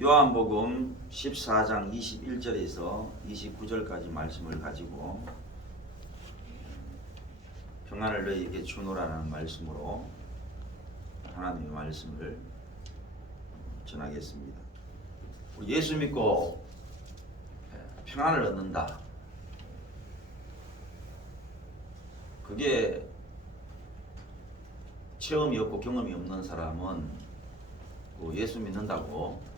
요한복음 14장 21절에서 29절까지 말씀을 가지고 평안을 너희에게 주노라는 말씀으로 하나님의 말씀을 전하겠습니다. 예수 믿고 평안을 얻는다. 그게 체험이 없고 경험이 없는 사람은 예수 믿는다고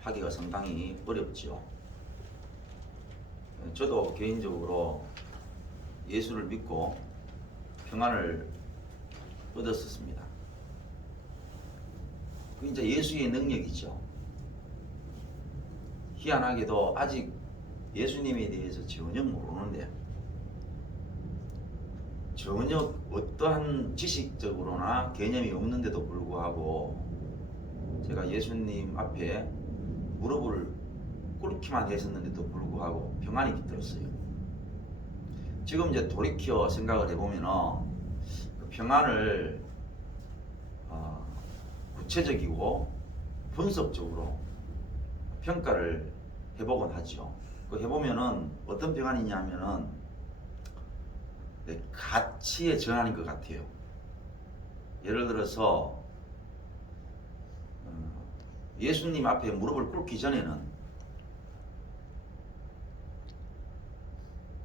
하기가 상당히 어렵죠. 저도 개인적으로 예수를 믿고 평안을 얻었었습니다. 그 이제 예수의 능력이죠. 희한하게도 아직 예수님에 대해서 전혀 모르는데, 전혀 어떠한 지식적으로나 개념이 없는데도 불구하고 제가 예수님 앞에 무릎을 꿇기만 했었는데도 불구하고 평안이 깃들었어요. 지금 이제 돌이켜 생각을 해보면 그 평안을 구체적이고 분석적으로 평가를 해보곤 하죠. 그 해보면은 어떤 평안이냐면은 가치의 전환인 것 같아요. 예를 들어서 예수님 앞에 무릎을 꿇기 전에는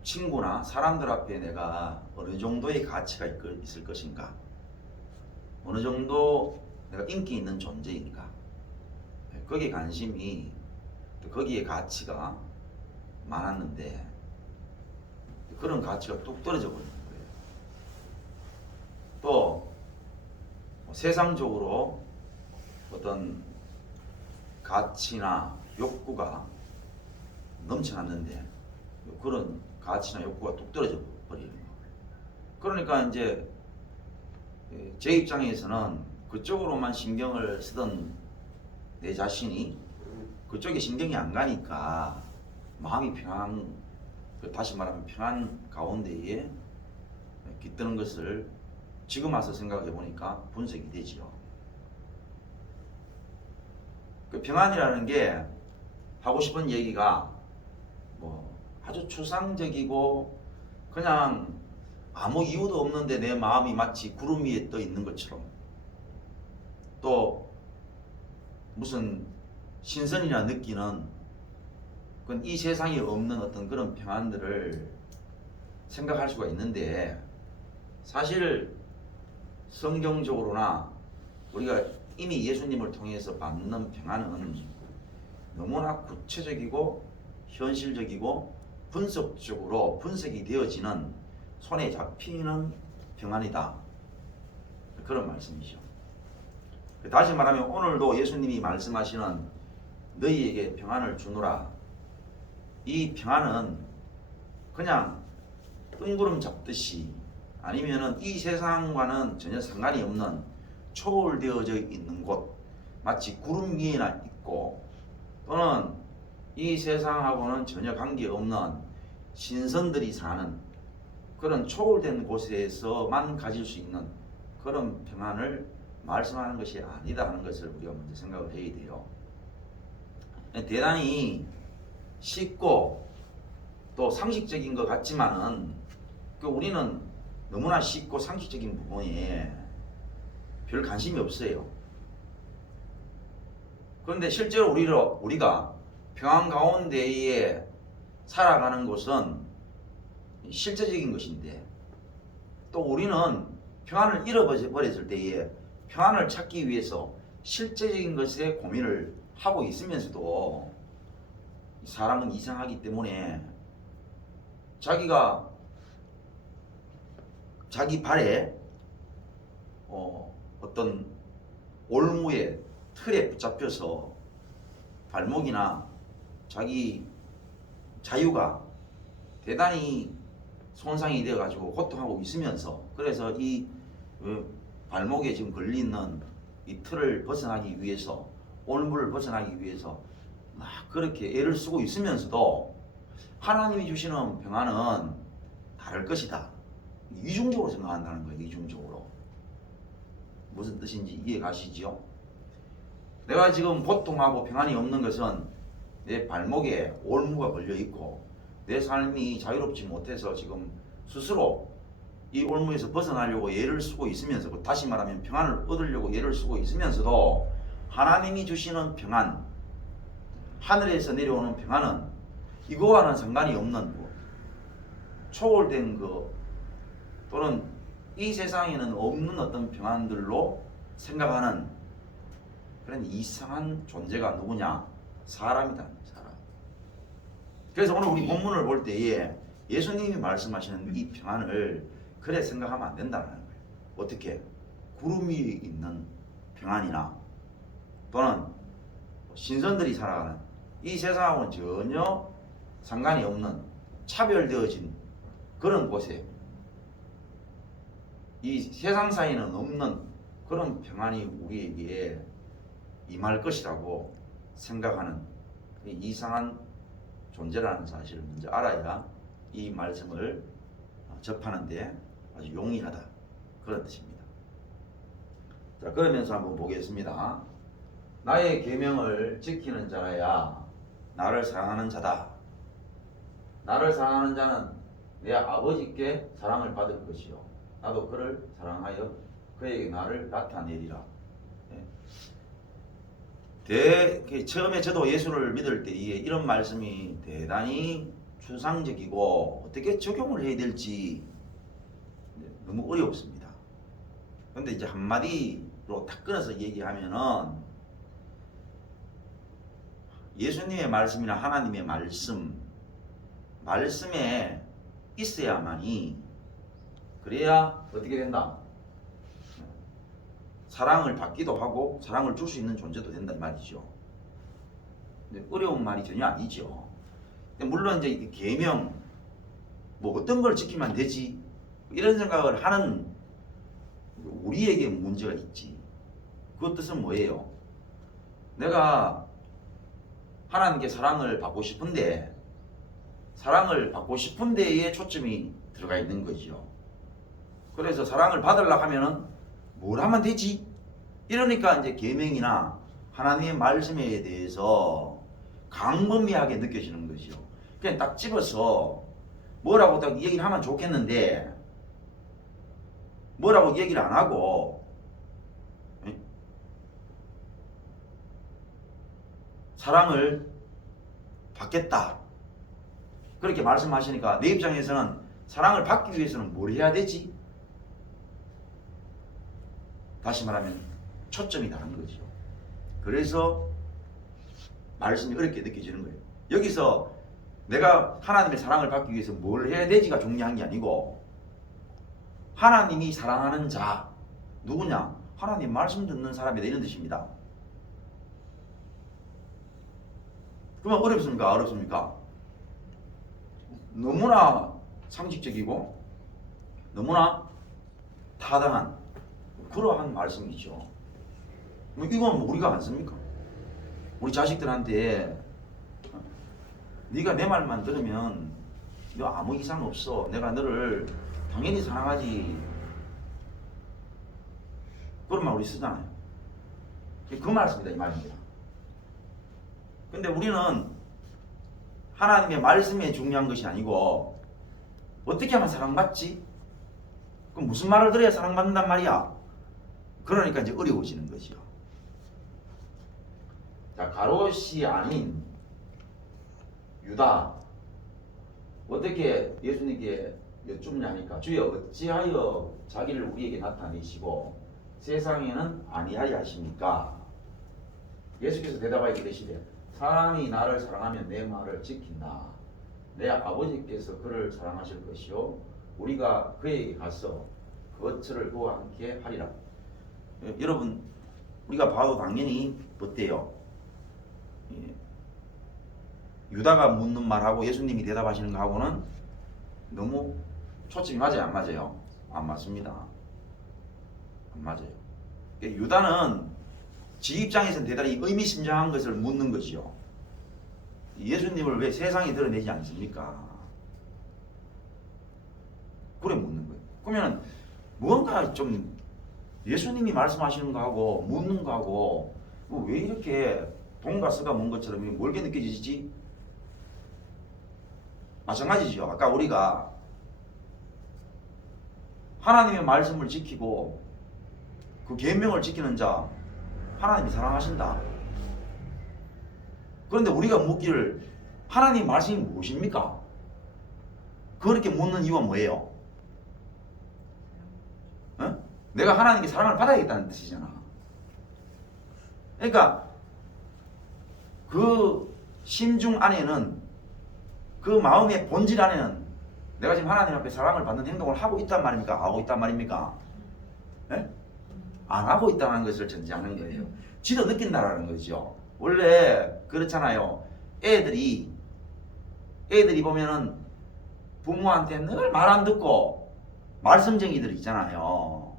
친구나 사람들 앞에 내가 어느 정도의 가치가 있을 것인가, 어느 정도 내가 인기 있는 존재인가, 거기에 관심이, 거기에 가치가 많았는데 그런 가치가 뚝 떨어져 버리는 거예요. 또 세상적으로 어떤 가치나 욕구가 넘쳐났는데 그런 가치나 욕구가 뚝 떨어져 버리는 거예요. 그러니까 이제 제 입장에서는 그쪽으로만 신경을 쓰던 내 자신이 그쪽에 신경이 안 가니까 마음이 평안, 다시 말하면 평안 가운데에 깃드는 것을 지금 와서 생각해 보니까 분석이 되지요. 그 평안이라는 게 하고 싶은 얘기가 아주 추상적이고 그냥 아무 이유도 없는데 내 마음이 마치 구름 위에 떠 있는 것처럼, 또 무슨 신선이나 느끼는 그건 이 세상에 없는 어떤 그런 평안들을 생각할 수가 있는데, 사실 성경적으로나 우리가 이미 예수님을 통해서 받는 평안은 너무나 구체적이고 현실적이고 분석적으로 분석이 되어지는, 손에 잡히는 평안이다, 그런 말씀이죠. 다시 말하면 오늘도 예수님이 말씀하시는 너희에게 평안을 주노라, 이 평안은 그냥 뜬구름 잡듯이 아니면은 이 세상과는 전혀 상관이 없는 초월되어져 있는 곳, 마치 구름 위에나 있고 또는 이 세상하고는 전혀 관계없는 신선들이 사는 그런 초월된 곳에서만 가질 수 있는 그런 평안을 말씀하는 것이 아니다 하는 것을 우리가 먼저 생각을 해야 돼요. 대단히 쉽고 또 상식적인 것 같지만은 우리는 너무나 쉽고 상식적인 부분에 별 관심이 없어요. 그런데 실제로 우리가 평안 가운데에 살아가는 것은 실제적인 것인데, 또 우리는 평안을 잃어버렸을 때에 평안을 찾기 위해서 실제적인 것에 고민을 하고 있으면서도 사람은 이상하기 때문에 자기가 자기 발에 어떤 올무에 틀에 붙잡혀서 발목이나 자기 자유가 대단히 손상이 되어 가지고 고통하고 있으면서, 그래서 이 발목에 지금 걸리는 이 틀을 벗어나기 위해서, 올무를 벗어나기 위해서 막 그렇게 애를 쓰고 있으면서도 하나님이 주시는 평안은 다를 것이다, 이중적으로 생각한다는 거예요. 이중적으로. 무슨 뜻인지 이해 가시죠? 내가 지금 고통하고 평안이 없는 것은 내 발목에 올무가 걸려 있고 내 삶이 자유롭지 못해서 지금 스스로 이 올무에서 벗어나려고 애를 쓰고 있으면서, 다시 말하면 평안을 얻으려고 애를 쓰고 있으면서도 하나님이 주시는 평안, 하늘에서 내려오는 평안은 이거와는 상관이 없는 초월된 또는 이 세상에는 없는 어떤 평안들로 생각하는 그런 이상한 존재가 누구냐? 사람이다. 사람. 그래서 오늘 우리 본문을 볼 때에 예수님이 말씀하시는 이 평안을 그래 생각하면 안 된다는 거예요. 어떻게? 구름 위에 있는 평안이나 또는 신선들이 살아가는 이 세상하고는 전혀 상관이 없는 차별되어진 그런 곳에 이 세상 사이에는 없는 그런 평안이 우리에게 임할 것이라고 생각하는 이상한 존재라는 사실을 먼저 알아야 이 말씀을 접하는데 아주 용이하다, 그런 뜻입니다. 자, 그러면서 한번 보겠습니다. 나의 계명을 지키는 자라야 나를 사랑하는 자다. 나를 사랑하는 자는 내 아버지께 사랑을 받을 것이요 나도 그를 사랑하여 그에게 나를 나타내리라. 처음에 저도 예수를 믿을 때에 이런 말씀이 대단히 추상적이고 어떻게 적용을 해야 될지 너무 어렵습니다. 그런데 이제 한마디로 딱 끊어서 얘기하면은 예수님의 말씀이나 하나님의 말씀에 있어야만이, 그래야 어떻게 된다? 사랑을 받기도 하고 사랑을 줄 수 있는 존재도 된다 이 말이죠. 근데 어려운 말이 전혀 아니죠. 물론 이제 계명 어떤 걸 지키면 되지 이런 생각을 하는 우리에게 문제가 있지. 그 뜻은 뭐예요? 내가 하나님께 사랑을 받고 싶은데 사랑을 받고 싶은 데에 초점이 들어가 있는 거죠. 그래서 사랑을 받으려고 하면은 뭘 하면 되지? 이러니까 이제 계명이나 하나님의 말씀에 대해서 광범위하게 느껴지는 거죠. 그냥 딱 집어서 뭐라고 딱 얘기를 하면 좋겠는데 뭐라고 얘기를 안 하고 사랑을 받겠다 그렇게 말씀하시니까 내 입장에서는 사랑을 받기 위해서는 뭘 해야 되지? 다시 말하면 초점이 다른 거죠. 그래서 말씀이 어렵게 느껴지는 거예요. 여기서 내가 하나님의 사랑을 받기 위해서 뭘 해야 되지가 중요한 게 아니고 하나님이 사랑하는 자 누구냐? 하나님 말씀 듣는 사람이다 이런 뜻입니다. 그러면 어렵습니까? 어렵습니까? 너무나 상식적이고 너무나 타당한 그러한 말씀이죠. 이건 우리가 안 씁니까? 우리 자식들한테 네가 내 말만 들으면 너 아무 이상 없어. 내가 너를 당연히 사랑하지. 그런 말 우리 쓰잖아요. 그 말씀이다 이 말입니다. 근데 우리는 하나님의 말씀이 중요한 것이 아니고 어떻게 하면 사랑받지? 그럼 무슨 말을 들어야 사랑받는단 말이야? 그러니까 이제 어려워지는 거죠. 자, 가롯이 아닌 유다 어떻게 예수님께 여쭙냐 하니까 주여 어찌하여 자기를 우리에게 나타내시고 세상에는 아니하리 하십니까? 예수께서 대답하여 이르시되 사람이 나를 사랑하면 내 말을 지킨다. 내 아버지께서 그를 사랑하실 것이요 우리가 그에게 가서 거처를 그와 함께 하리라. 여러분 우리가 봐도 당연히 어때요? 유다가 묻는 말하고 예수님이 대답하시는 거하고는 너무 초점이 맞아요? 안 맞아요? 안 맞습니다. 안 맞아요. 유다는 지 입장에서는 대단히 의미심장한 것을 묻는 것이요. 예수님을 왜 세상에 드러내지 않습니까? 그래 묻는 거예요. 그러면 뭔가 좀 예수님이 말씀하시는 거하고 묻는 거하고 왜 이렇게 동과 서가 먼 것처럼 멀게 느껴지지? 마찬가지죠. 아까 우리가 하나님의 말씀을 지키고 그 계명을 지키는 자 하나님이 사랑하신다. 그런데 우리가 묻기를 하나님 말씀이 무엇입니까? 그렇게 묻는 이유가 뭐예요? 어? 내가 하나님께 사랑을 받아야겠다는 뜻이잖아. 그러니까 그 심중 안에는, 그 마음의 본질 안에는 내가 지금 하나님 앞에 사랑을 받는 행동을 하고 있단 말입니까? 하고 있단 말입니까? 예? 안 하고 있다는 것을 전제하는 거예요. 지도 느낀다라는 거죠. 원래 그렇잖아요. 애들이 보면은 부모한테 늘 말 안 듣고 말썽쟁이들 있잖아요.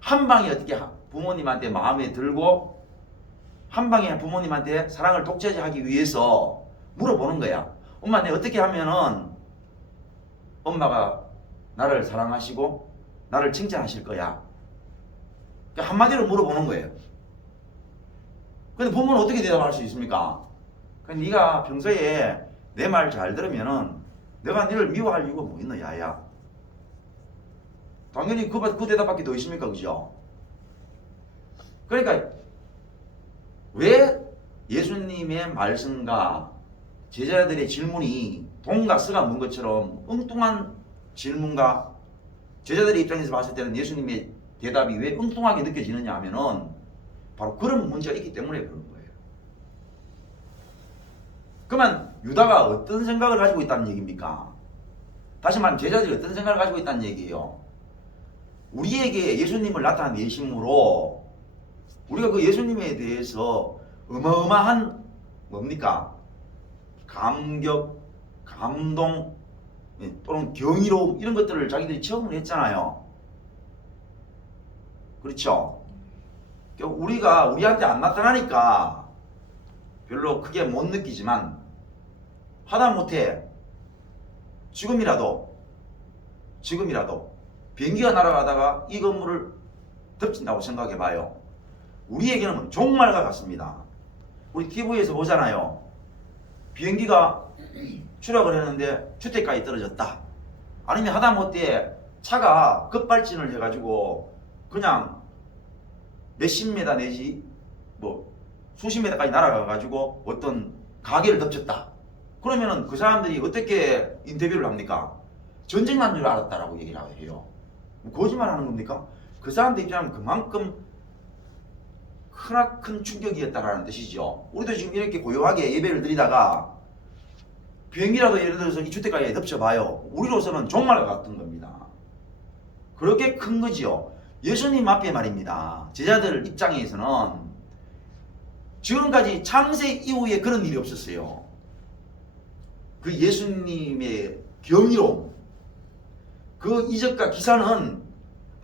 한 방에 어떻게 부모님한테 마음에 들고 한 방에 부모님한테 사랑을 독차지하기 위해서 물어보는 거야. 엄마, 내가 어떻게 하면은 엄마가 나를 사랑하시고 나를 칭찬하실 거야? 한마디로 물어보는 거예요. 근데 부모는 어떻게 대답할 수 있습니까? 네가 평소에 내 말 잘 들으면은 내가 너를 미워할 이유가 뭐 있노, 야야? 당연히 그 대답밖에 더 있습니까? 그죠? 그러니까 왜 예수님의 말씀과 제자들의 질문이 동과 서가 먼 것처럼 엉뚱한 질문과 제자들의 입장에서 봤을 때는 예수님의 대답이 왜 엉뚱하게 느껴지느냐 하면은 바로 그런 문제가 있기 때문에 그런 거예요. 그러면 유다가 어떤 생각을 가지고 있다는 얘기입니까? 다시 말하면 제자들이 어떤 생각을 가지고 있다는 얘기예요. 우리에게 예수님을 나타낸 예심으로 우리가 그 예수님에 대해서 어마어마한 뭡니까? 감격, 감동, 또는 경이로움 이런 것들을 자기들이 체험을 했잖아요. 그렇죠? 우리가 우리한테 안 나타나니까 별로 크게 못 느끼지만 하다못해 지금이라도 비행기가 날아가다가 이 건물을 덮친다고 생각해봐요. 우리에게는 종말과 같습니다. 우리 TV에서 보잖아요. 비행기가 추락을 했는데 주택가에 떨어졌다. 아니면 하다못해 차가 급발진을 해가지고 그냥 몇십 메다 내지 뭐 수십 메다까지 날아가가지고 어떤 가게를 덮쳤다. 그러면은 그 사람들이 어떻게 인터뷰를 합니까? 전쟁 난 줄 알았다라고 얘기를 해요. 거짓말 하는 겁니까? 그 사람들 입장은 그만큼 큰 충격이었다라는 뜻이죠. 우리도 지금 이렇게 고요하게 예배를 드리다가 비행기라도 예를 들어서 이 주택가에 덮쳐봐요. 우리로서는 종말 같은 겁니다. 그렇게 큰 거지요. 예수님 앞에 말입니다. 제자들 입장에서는 지금까지 창세 이후에 그런 일이 없었어요. 그 예수님의 경이로움, 그 이적과 기사는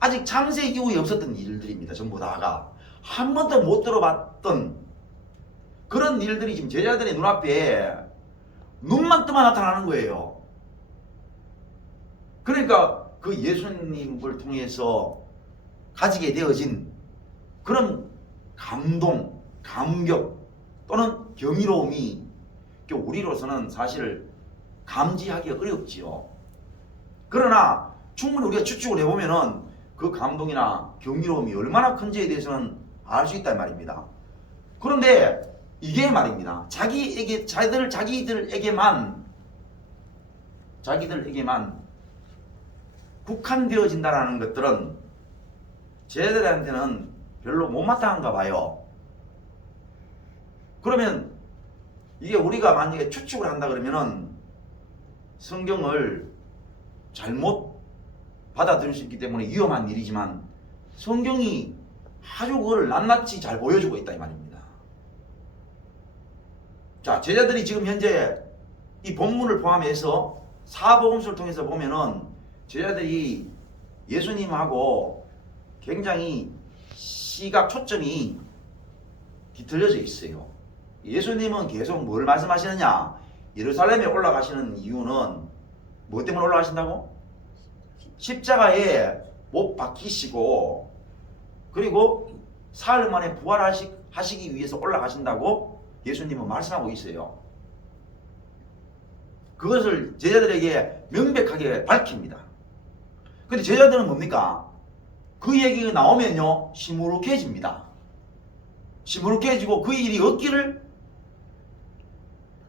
아직 창세 이후에 없었던 일들입니다. 전부 다가. 한 번도 못 들어봤던 그런 일들이 지금 제자들의 눈앞에 눈만 뜨면 나타나는 거예요. 그러니까 그 예수님을 통해서 가지게 되어진 그런 감동, 감격 또는 경이로움이 우리로서는 사실 감지하기가 어렵지요. 그러나 충분히 우리가 추측을 해보면은 그 감동이나 경이로움이 얼마나 큰지에 대해서는 알 수 있단 말입니다. 그런데 이게 말입니다. 자기들에게만 국한되어진다는 것들은 제자들한테는 별로 못마땅한가 봐요. 그러면 이게 우리가 만약에 추측을 한다 그러면은 성경을 잘못 받아들일 수 있기 때문에 위험한 일이지만 성경이 아주 그걸 낱낱이 잘 보여주고 있다 이 말입니다. 자, 제자들이 지금 현재 이 본문을 포함해서 사복음서를 통해서 보면은 제자들이 예수님하고 굉장히 시각 초점이 뒤틀려져 있어요. 예수님은 계속 뭘 말씀하시느냐? 예루살렘에 올라가시는 이유는 뭐 때문에 올라가신다고? 십자가에 못 박히시고 그리고 사흘 만에 부활하실 하시기 위해서 올라가신다고 예수님은 말씀하고 있어요. 그것을 제자들에게 명백하게 밝힙니다. 근데 제자들은 뭡니까? 그 얘기가 나오면요 시무룩해집니다. 시무룩해지고 그 일이 없기를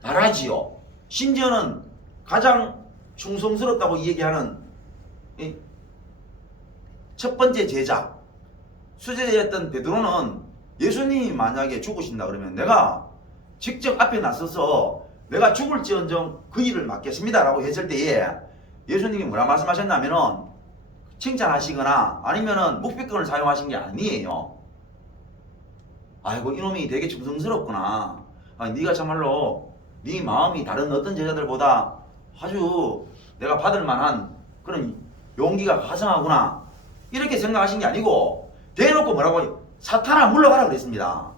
바라지요. 심지어는 가장 충성스럽다고 얘기하는 첫 번째 제자 수제자였던 베드로는 예수님이 만약에 죽으신다 그러면 내가 직접 앞에 나서서 내가 죽을지언정 그 일을 맡겠습니다 라고 했을 때에 예수님이 뭐라 말씀하셨냐면은 칭찬하시거나 아니면은 묵비권을 사용하신 게 아니에요. 아이고 이놈이 되게 충성스럽구나. 네가 참말로 네 마음이 다른 어떤 제자들보다 아주 내가 받을 만한 그런 용기가 가성하구나 이렇게 생각하신 게 아니고 대놓고 뭐라고 사탄아 물러가라 그랬습니다.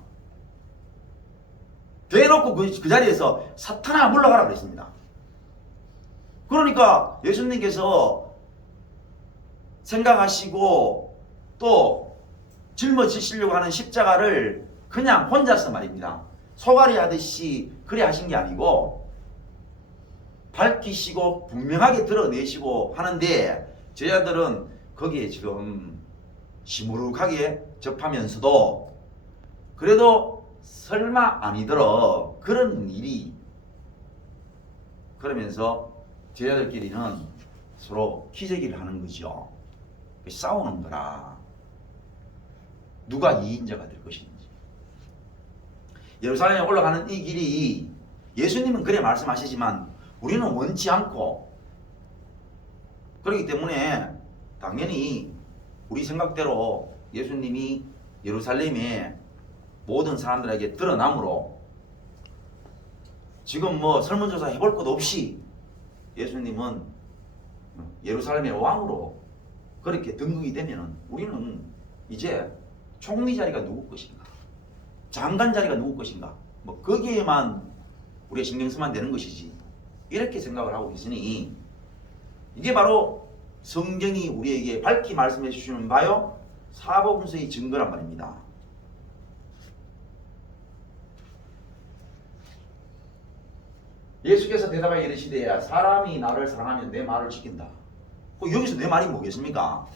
대놓고 그 자리에서 사탄아 물러가라 그랬습니다. 그러니까 예수님께서 생각하시고 또 짊어지시려고 하는 십자가를 그냥 혼자서 말입니다. 소갈이 하듯이 그래 하신 게 아니고 밝히시고 분명하게 드러내시고 하는데 제자들은 거기에 지금 시무룩하게 접하면서도 그래도 설마 아니더러 그런 일이 그러면서 제자들끼리는 서로 기저귀를 하는 거죠. 싸우는 거라. 누가 이인자가 될 것인지. 예루살렘에 올라가는 이 길이 예수님은 그래 말씀하시지만 우리는 원치 않고 그렇기 때문에 당연히 우리 생각대로 예수님이 예루살렘에 모든 사람들에게 드러남으로 지금 뭐 설문조사 해볼 것 없이 예수님은 예루살렘의 왕으로 그렇게 등극이 되면은 우리는 이제 총리 자리가 누구 것인가, 장관 자리가 누구 것인가, 뭐 거기에만 우리가 신경 쓰면 되는 것이지 이렇게 생각을 하고 있으니 이게 바로 성경이 우리에게 밝히 말씀해 주시는 바요 사복음서의 증거란 말입니다. 예수께서 대답하여 이르시되 사람이 나를 사랑하면 내 말을 지킨다. 여기서 내 말이 뭐겠습니까?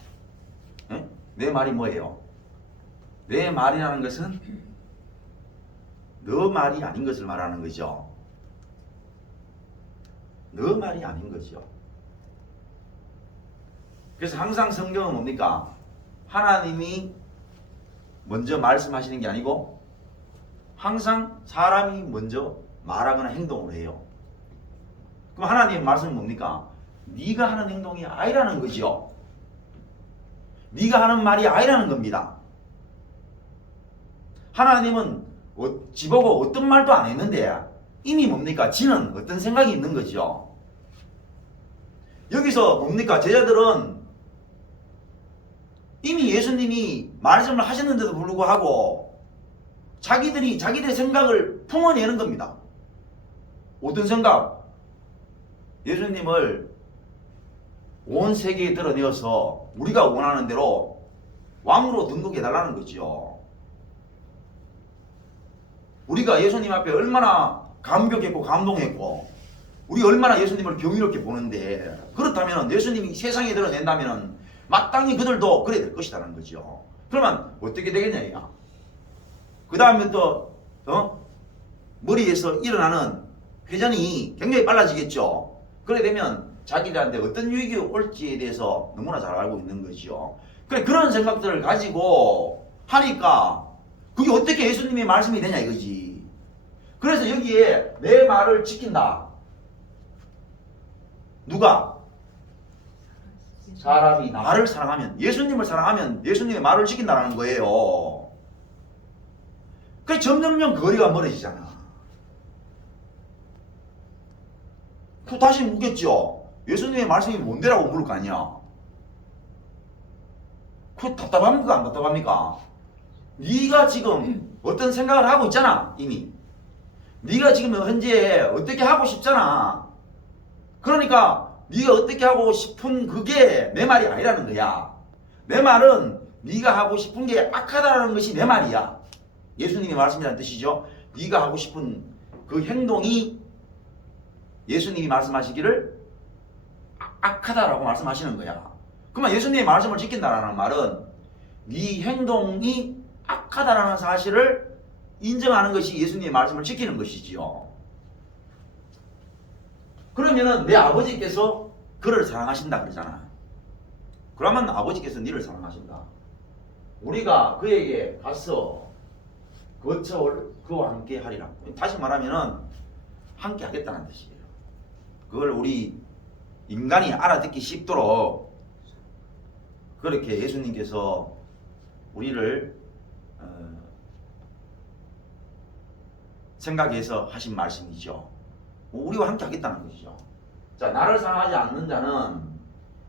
에? 내 말이 뭐예요? 내 말이라는 것은 너 말이 아닌 것을 말하는 거죠. 너 말이 아닌 거죠. 그래서 항상 성경은 뭡니까? 하나님이 먼저 말씀하시는 게 아니고 항상 사람이 먼저 말하거나 행동을 해요. 그럼 하나님의 말씀은 뭡니까? 네가 하는 행동이 아니라는 거죠. 네가 하는 말이 아니라는 겁니다. 하나님은 지보고 어떤 말도 안 했는데 이미 뭡니까? 지는 어떤 생각이 있는 거죠. 여기서 뭡니까? 제자들은 이미 예수님이 말씀을 하셨는데도 불구하고 자기들의 생각을 품어내는 겁니다. 어떤 생각? 예수님을 온 세계에 드러내어서 우리가 원하는 대로 왕으로 등극해달라는 거죠. 우리가 예수님 앞에 얼마나 감격했고 감동했고 우리가 얼마나 예수님을 경이롭게 보는데 그렇다면 예수님이 세상에 드러낸다면 마땅히 그들도 그래야 될 것이라는 거죠. 그러면 어떻게 되겠냐? 그 다음에 또 머리에서 일어나는 회전이 굉장히 빨라지겠죠. 그래 되면 자기들한테 어떤 위기가 올지에 대해서 너무나 잘 알고 있는 거죠. 그런 생각들을 가지고 하니까 그게 어떻게 예수님의 말씀이 되냐 이거지. 그래서 여기에 내 말을 지킨다. 누가? 사람이 나를 사랑하면, 예수님을 사랑하면 예수님의 말을 지킨다는 거예요. 그래서 점점점 거리가 멀어지잖아. 또 다시 묻겠죠. 예수님의 말씀이 뭔데라고 물을 거 아니야. 그 답답합니까? 안 답답합니까? 네가 지금 어떤 생각을 하고 있잖아. 이미 네가 지금 현재 어떻게 하고 싶잖아. 그러니까 네가 어떻게 하고 싶은 그게 내 말이 아니라는 거야. 내 말은 네가 하고 싶은 게 악하다라는 것이 내 말이야. 예수님의 말씀이라는 뜻이죠. 네가 하고 싶은 그 행동이 예수님이 말씀하시기를 악하다라고 말씀하시는 거야. 그러면 예수님의 말씀을 지킨다라는 말은 네 행동이 악하다라는 사실을 인정하는 것이 예수님의 말씀을 지키는 것이지요. 그러면은 내 아버지께서 그를 사랑하신다 그러잖아. 그러면 아버지께서 너를 사랑하신다. 우리가 그에게 가서 거처를 그와 함께 하리라. 다시 말하면은 함께 하겠다는 뜻이에요. 그걸 우리 인간이 알아듣기 쉽도록 그렇게 예수님께서 우리를 생각해서 하신 말씀이죠. 우리와 함께 하겠다는 것이죠. 자, 나를 사랑하지 않는 자는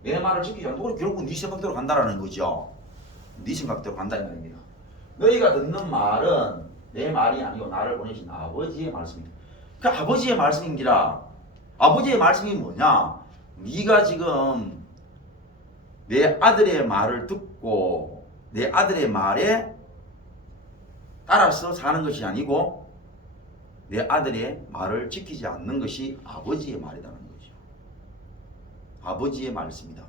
내 말을 지키지 않고 결국 네 생각대로 간다라는 거죠. 네 생각대로 간다는 말입니다. 너희가 듣는 말은 내 말이 아니고 나를 보내신 아버지의 말씀입니다. 그 아버지의 말씀인기라. 아버지의 말씀이 뭐냐? 네가 지금 내 아들의 말을 듣고 내 아들의 말에 따라서 사는 것이 아니고 내 아들의 말을 지키지 않는 것이 아버지의 말이라는 거죠. 아버지의 말씀이다.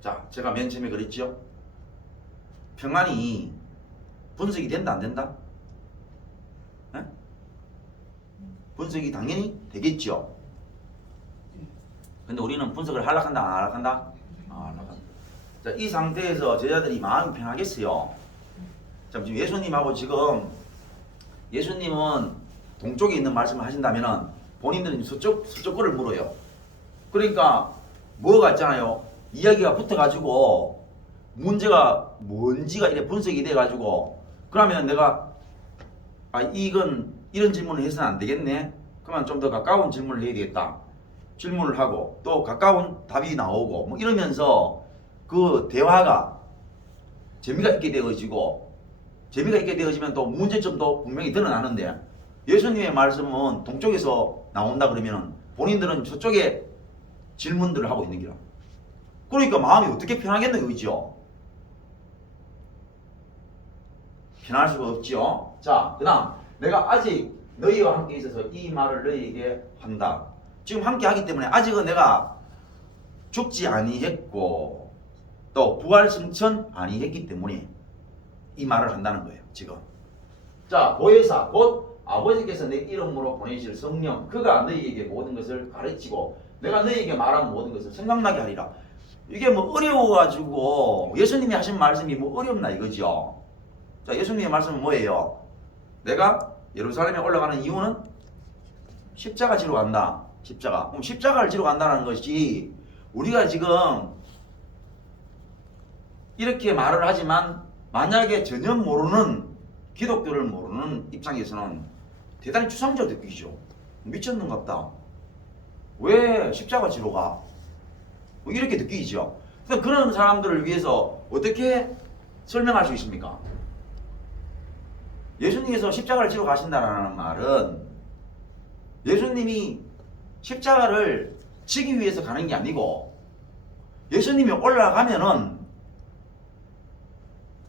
자, 제가 맨 처음에 그랬죠. 평안이 분석이 된다 안 된다? 네? 분석이 당연히 되겠죠. 근데 우리는 분석을 하락한다 안 하락한다? 하락한다. 자, 이 상태에서 제자들이 마음이 편하겠어요. 자, 지금 예수님하고 지금 예수님은 동쪽에 있는 말씀을 하신다면은 본인들은 서쪽 거를 물어요. 그러니까 뭐가 있잖아요. 이야기가 붙어가지고 문제가 뭔지가 이래 분석이 돼가지고 그러면 내가 이건 이런 질문을 해서는 안 되겠네. 그러면 좀 더 가까운 질문을 해야 되겠다. 질문을 하고 또 가까운 답이 나오고 뭐 이러면서 그 대화가 재미가 있게 되어지면 또 문제점도 분명히 드러나는데 예수님의 말씀은 동쪽에서 나온다 그러면 본인들은 저쪽에 질문들을 하고 있는 거야. 그러니까 마음이 어떻게 편하겠노 이거죠. 편할 수가 없죠. 자, 그 다음 내가 아직 너희와 함께 있어서 이 말을 너희에게 한다. 지금 함께 하기 때문에 아직은 내가 죽지 아니했고 또 부활 승천 아니했기 때문에 이 말을 한다는 거예요. 지금. 자, 보혜사 곧 아버지께서 내 이름으로 보내실 성령 그가 너희에게 모든 것을 가르치고 내가 너희에게 말한 모든 것을 생각나게 하리라. 이게 뭐 어려워가지고 예수님이 하신 말씀이 뭐 어렵나 이거죠. 자, 예수님의 말씀은 뭐예요? 내가 예루살렘에 올라가는 이유는 십자가 지러 간다. 십자가. 그럼 십자가를 지러 간다는 것이 우리가 지금 이렇게 말을 하지만 만약에 전혀 모르는 기독교를 모르는 입장에서는 대단히 추상적으로 느끼죠. 미쳤는갑다. 왜 십자가 지러 가? 뭐 이렇게 느끼죠. 그래서 그런 사람들을 위해서 어떻게 설명할 수 있습니까? 예수님께서 십자가를 지러 가신다는 말은 예수님이 십자가를 지기 위해서 가는 게 아니고 예수님이 올라가면은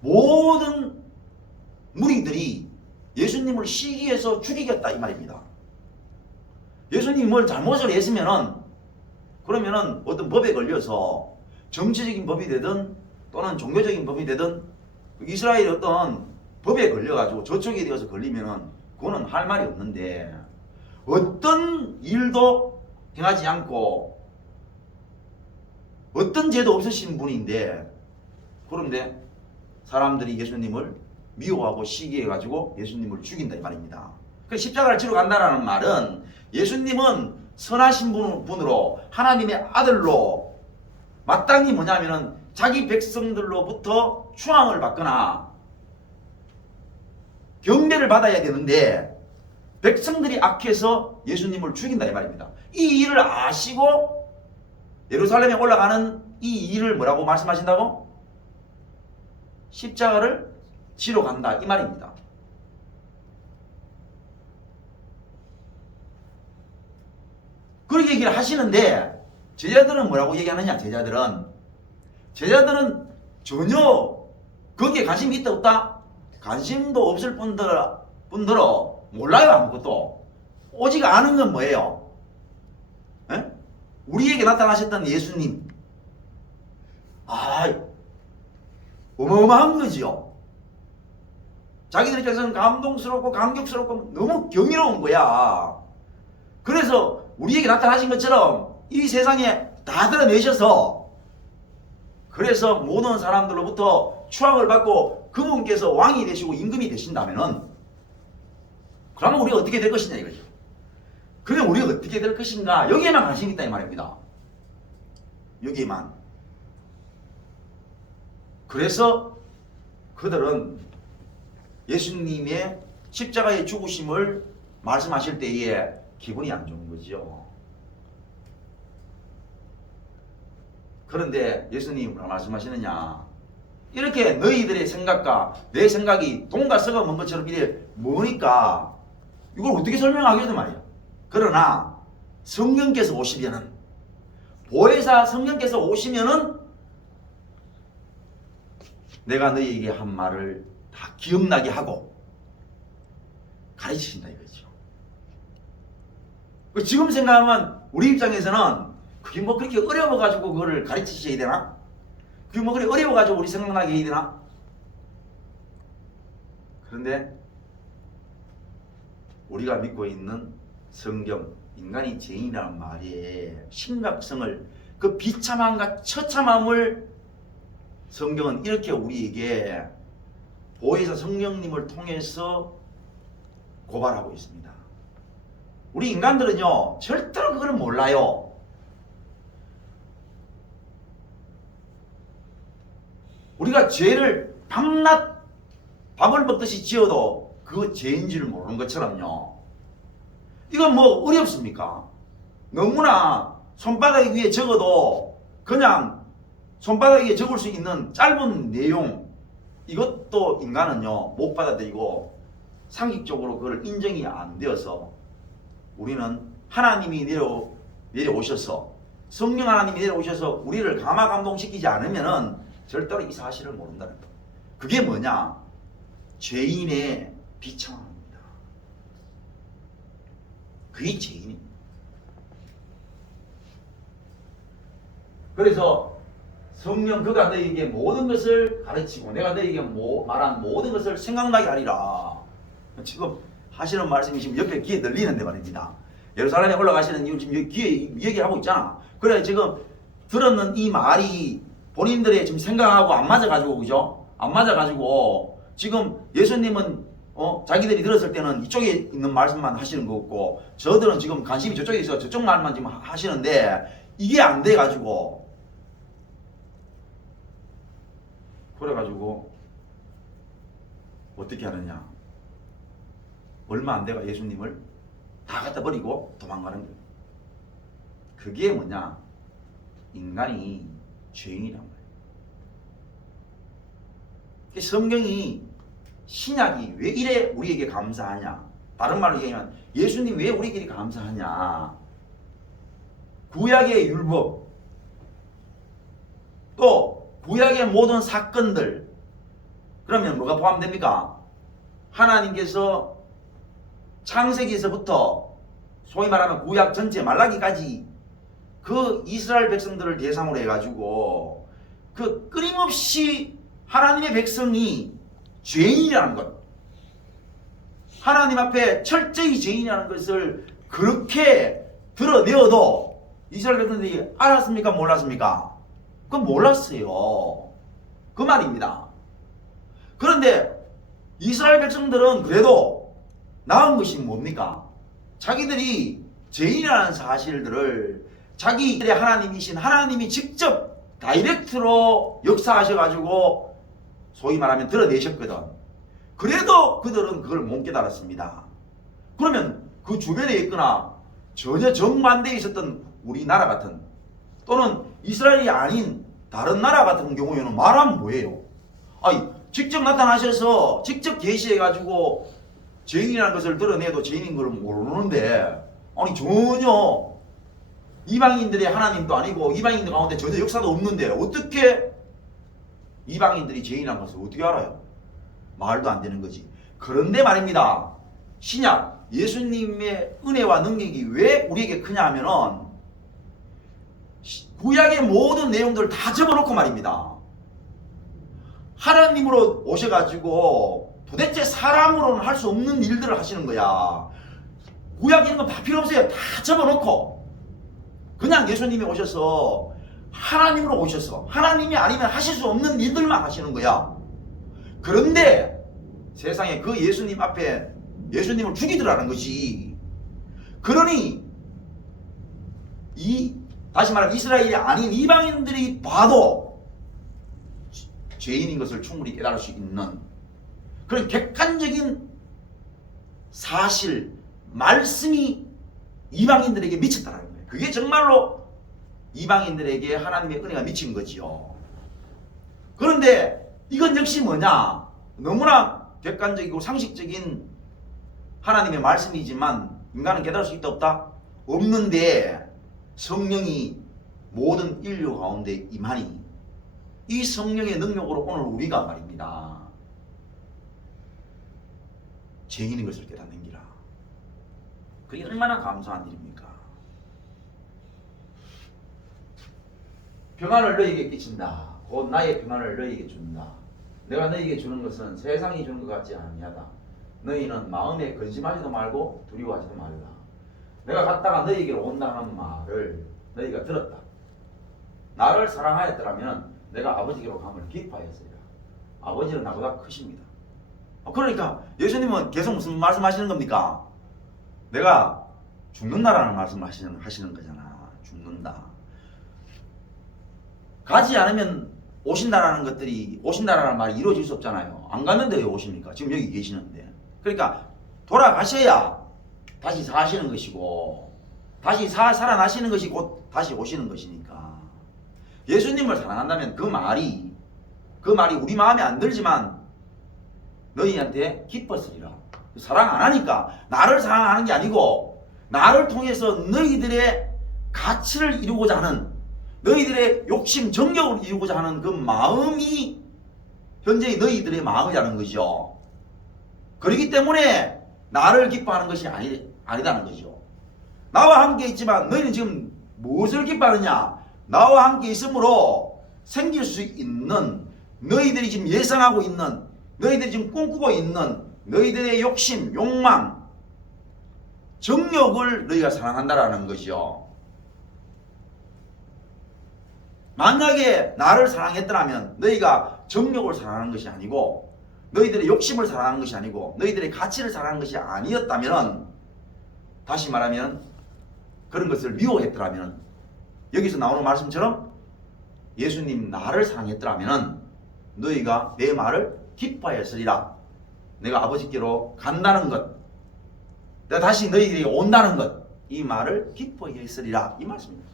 모든 무리들이 예수님을 시기해서 죽이겠다 이 말입니다. 예수님이 뭘 잘못을 했으면은 그러면은 어떤 법에 걸려서 정치적인 법이 되든 또는 종교적인 법이 되든 이스라엘의 어떤 법에 걸려가지고 저촉이 되어서 걸리면은 그거는 할 말이 없는데 어떤 일도 행하지 않고 어떤 죄도 없으신 분인데 그런데 사람들이 예수님을 미워하고 시기해가지고 예수님을 죽인다 이 말입니다. 그 십자가를 지러 간다는 말은 예수님은 선하신 분으로 하나님의 아들로 마땅히 뭐냐면은 자기 백성들로부터 추앙을 받거나 경배를 받아야 되는데 백성들이 악해서 예수님을 죽인다 이 말입니다. 이 일을 아시고 예루살렘에 올라가는 이 일을 뭐라고 말씀하신다고? 십자가를 지러 간다 이 말입니다. 그렇게 얘기를 하시는데 제자들은 뭐라고 얘기하느냐? 제자들은 전혀 거기에 관심이 있다 없다? 관심도 없을 뿐더러 몰라요. 아무것도. 오직 아는 건 뭐예요? 에? 우리에게 나타나셨던 예수님. 어마어마한 거지요. 자기들 입장에서는 감동스럽고 감격스럽고 너무 경이로운 거야. 그래서 우리에게 나타나신 것처럼 이 세상에 다 드러내셔서, 그래서 모든 사람들로부터 추앙을 받고 그분께서 왕이 되시고 임금이 되신다면은, 그러면 우리가 어떻게 될 것이냐 이거죠. 그러면 우리가 어떻게 될 것인가, 여기에만 관심이 있다 이 말입니다. 여기에만. 그래서 그들은 예수님의 십자가의 죽으심을 말씀하실 때에 기분이 안 좋은 거죠. 그런데 예수님이 뭐라 말씀하시느냐, 이렇게 너희들의 생각과 내 생각이 동과 서가 먼 것처럼 이래 뭐니까 이걸 어떻게 설명하겠단 말이야. 그러나 성령께서 오시면은, 보혜사 성령께서 오시면은 내가 너희에게 한 말을 다 기억나게 하고 가르치신다 이거죠. 지금 생각하면 우리 입장에서는 그게 뭐 그렇게 어려워가지고 그거를 가르치셔야 되나? 그게 뭐 그래 어려워가지고 우리 생각나게 해야 되나? 그런데 우리가 믿고 있는 성경, 인간이 죄인이라는 말의 심각성을, 그 비참함과 처참함을 성경은 이렇게 우리에게 보혜사 성령님을 통해서 고발하고 있습니다. 우리 인간들은요 절대로 그걸 몰라요. 우리가 죄를 밤낮 밥을 먹듯이 지어도 그 죄인 줄 모르는 것처럼요, 이건 뭐 어렵습니까? 너무나 손바닥 위에 적어도 그냥 손바닥 위에 적을 수 있는 짧은 내용, 이것도 인간은요 못 받아들이고 상식적으로 그걸 인정이 안 되어서, 우리는 하나님이 내려오셔서, 성령 하나님이 내려오셔서 우리를 감화감동시키지 않으면은 절대로 이 사실을 모른다는 거예요. 그게 뭐냐? 죄인의 비참함입니다. 그게 죄인입니다. 그래서 성령, 그가 너희에게 모든 것을 가르치고 내가 너희에게 말한 모든 것을 생각나게 하리라. 지금 하시는 말씀이 지금 옆에 귀에 들리는데 말입니다. 예루살렘에 올라가시는 이유 지금 귀에 얘기하고 있잖아. 그래 지금 들었는 이 말이 본인들의 지금 생각하고 안 맞아가지고, 그죠? 안 맞아가지고 지금 예수님은 자기들이 들었을 때는 이쪽에 있는 말씀만 하시는 거고, 저들은 지금 관심이 저쪽에 있어 저쪽 말만 지금 하시는데 이게 안 돼가지고, 그래가지고 어떻게 하느냐, 얼마 안 돼가 예수님을 다 갖다 버리고 도망가는 거예요. 그게 뭐냐? 인간이 죄인이란 말이에요. 성경이, 신약이 왜 이래 우리에게 감사하냐? 다른 말로 얘기하면 예수님 왜 우리에게 감사하냐? 구약의 율법, 또 구약의 모든 사건들, 그러면 뭐가 포함됩니까? 하나님께서 창세기에서부터 소위 말하면 구약 전체 말라기까지 그 이스라엘 백성들을 대상으로 해가지고 그 끊임없이 하나님의 백성이 죄인이라는 것, 하나님 앞에 철저히 죄인이라는 것을 그렇게 드러내어도 이스라엘 백성들이 알았습니까? 몰랐습니까? 그건 몰랐어요. 그 말입니다. 그런데 이스라엘 백성들은 그래도 나은 것이 뭡니까? 자기들이 죄인이라는 사실들을 자기들의 하나님이신 하나님이 직접 다이렉트로 역사하셔가지고 소위 말하면 드러내셨거든. 그래도 그들은 그걸 못 깨달았습니다. 그러면 그 주변에 있거나 전혀 정반대에 있었던 우리나라 같은, 또는 이스라엘이 아닌 다른 나라 같은 경우에는 말하면 뭐예요? 아니 직접 나타나셔서 직접 계시해가지고 죄인이라는 것을 드러내도 죄인인 걸 모르는데, 아니 전혀 이방인들의 하나님도 아니고 이방인들 가운데 전혀 역사도 없는데 어떻게 이방인들이 죄인이라는 것을 어떻게 알아요? 말도 안 되는 거지. 그런데 말입니다. 신약 예수님의 은혜와 능력이 왜 우리에게 크냐 하면은 구약의 모든 내용들을 다 접어놓고 말입니다. 하나님으로 오셔가지고 도대체 사람으로는 할 수 없는 일들을 하시는 거야. 구약 이런 거 다 필요 없어요. 다 접어놓고 그냥 예수님이 오셔서 하나님으로 오셔서 하나님이 아니면 하실 수 없는 일들만 하시는 거야. 그런데 세상에 그 예수님 앞에 예수님을 죽이더라는 것이. 그러니 다시 말하면 이스라엘이 아닌 이방인들이 봐도 죄인인 것을 충분히 깨달을 수 있는 그런 객관적인 사실, 말씀이 이방인들에게 미쳤다는 거예요. 그게 정말로 이방인들에게 하나님의 은혜가 미친 거지요. 그런데 이건 역시 뭐냐? 너무나 객관적이고 상식적인 하나님의 말씀이지만 인간은 깨달을 수 있다 없다? 없는데 성령이 모든 인류 가운데 임하니 이 성령의 능력으로 오늘 우리가 말입니다. 죄인인 것을 깨닫는 기라. 그게 얼마나 감사한 일입니까? 평안을 너희에게 끼친다. 곧 나의 평안을 너희에게 준다. 내가 너희에게 주는 것은 세상이 주는 것 같지 아니하다. 너희는 마음에 근심하지도 말고 두려워하지도 말라. 내가 갔다가 너희에게로 온다 하는 말을 너희가 들었다. 나를 사랑하였더라면 내가 아버지께로 감을 기뻐하였으리라. 아버지는 나보다 크십니다. 그러니까 예수님은 계속 무슨 말씀하시는 겁니까? 내가 죽는다라는 말씀을 하시는 거잖아. 죽는다. 가지 않으면 오신다라는 말이 이루어질 수 없잖아요. 안 갔는데 왜 오십니까? 지금 여기 계시는데. 그러니까 돌아가셔야 다시 사시는 것이고 다시 살아나시는 것이 곧 다시 오시는 것이니까. 예수님을 사랑한다면 그 말이 우리 마음에 안 들지만 너희한테 기뻤으리라. 사랑 안 하니까 나를 사랑하는 게 아니고 나를 통해서 너희들의 가치를 이루고자 하는 너희들의 욕심, 정욕을 이루고자 하는 그 마음이 현재 너희들의 마음이라는 거죠. 그렇기 때문에 나를 기뻐하는 것이 아니다는 거죠. 나와 함께 있지만 너희는 지금 무엇을 기뻐하느냐? 나와 함께 있으므로 생길 수 있는 너희들이 지금 예상하고 있는 너희들이 지금 꿈꾸고 있는 너희들의 욕심, 욕망, 정욕을 너희가 사랑한다라는 것이요. 만약에 나를 사랑했더라면 너희가 정욕을 사랑하는 것이 아니고 너희들의 욕심을 사랑하는 것이 아니고 너희들의 가치를 사랑하는 것이 아니었다면 다시 말하면 그런 것을 미워했더라면 여기서 나오는 말씀처럼 예수님 나를 사랑했더라면 너희가 내 말을 기뻐하였으리라. 내가 아버지께로 간다는 것, 내가 다시 너희들에게 온다는 것, 이 말을 기뻐하였으리라. 이 말씀입니다.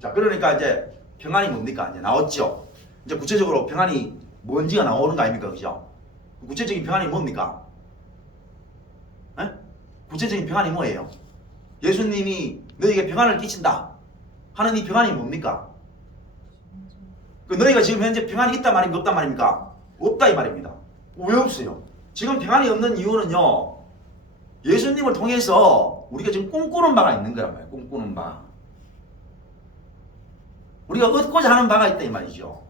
자, 그러니까 이제 평안이 뭡니까? 이제 나왔죠. 이제 구체적으로 평안이 뭔지가 나오는 거 아닙니까? 그죠? 구체적인 평안이 뭡니까? 에? 구체적인 평안이 뭐예요? 예수님이 너희에게 평안을 끼친다 하는 이 평안이 뭡니까? 너희가 지금 현재 평안이 있단 말입니까? 없단 말입니까? 없다 이 말입니다. 왜 없어요? 지금 평안이 없는 이유는요, 예수님을 통해서 우리가 지금 꿈꾸는 바가 있는 거란 말이에요. 꿈꾸는 바. 우리가 얻고자 하는 바가 있다 이 말이죠.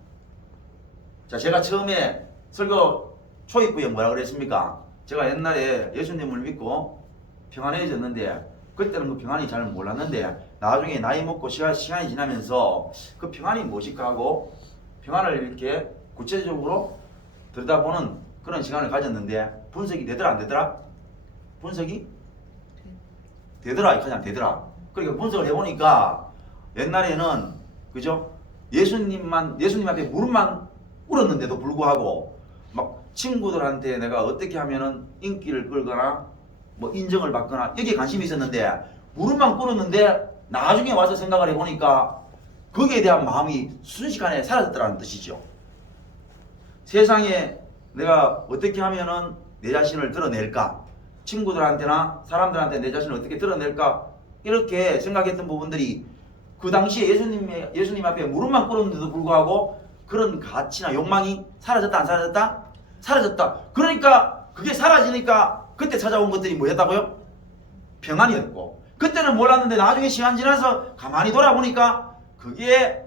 자, 제가 처음에 설교 초입부에 뭐라 그랬습니까? 제가 옛날에 예수님을 믿고 평안해졌는데 그때는 그 평안이 잘 몰랐는데 나중에 나이 먹고 시간이 지나면서 그 평안이 무엇일까 하고 평안을 이렇게 구체적으로 들여다보는 그런 시간을 가졌는데 분석이 되더라 안 되더라? 분석이 되더라. 그냥 되더라. 그러니까 분석을 해보니까 옛날에는 그죠? 예수님한테 무릎만 꿇었는데도 불구하고 막 친구들한테 내가 어떻게 하면은 인기를 끌거나 뭐 인정을 받거나 여기에 관심이 있었는데 무릎만 꿇었는데 나중에 와서 생각을 해보니까 거기에 대한 마음이 순식간에 사라졌다는 뜻이죠. 세상에 내가 어떻게 하면은 내 자신을 드러낼까? 친구들한테나 사람들한테 내 자신을 어떻게 드러낼까? 이렇게 생각했던 부분들이 그 당시에 예수님 앞에 무릎만 꿇었는데도 불구하고 그런 가치나 욕망이 사라졌다 안 사라졌다? 사라졌다. 그러니까 그게 사라지니까 그때 찾아온 것들이 뭐였다고요? 평안이었고, 그때는 몰랐는데 나중에 시간 지나서 가만히 돌아보니까 그게